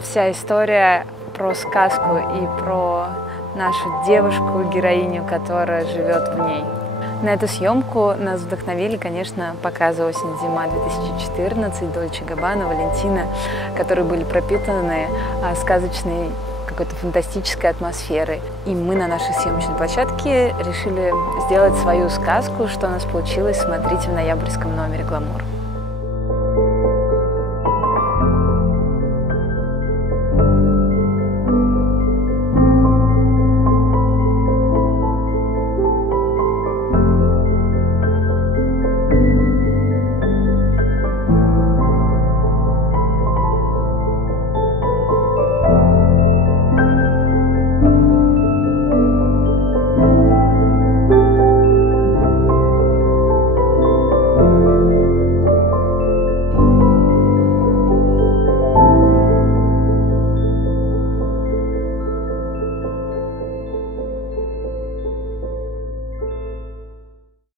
Вся история про сказку и про нашу девушку-героиню, которая живет в ней. На эту съемку нас вдохновили, конечно, показы «Осень-зима» 2014, Дольче Габбана, Валентина, которые были пропитаны сказочной какой-то фантастической атмосферой. И мы на нашей съемочной площадке решили сделать свою сказку. Что у нас получилось, смотрите в ноябрьском номере Glamour.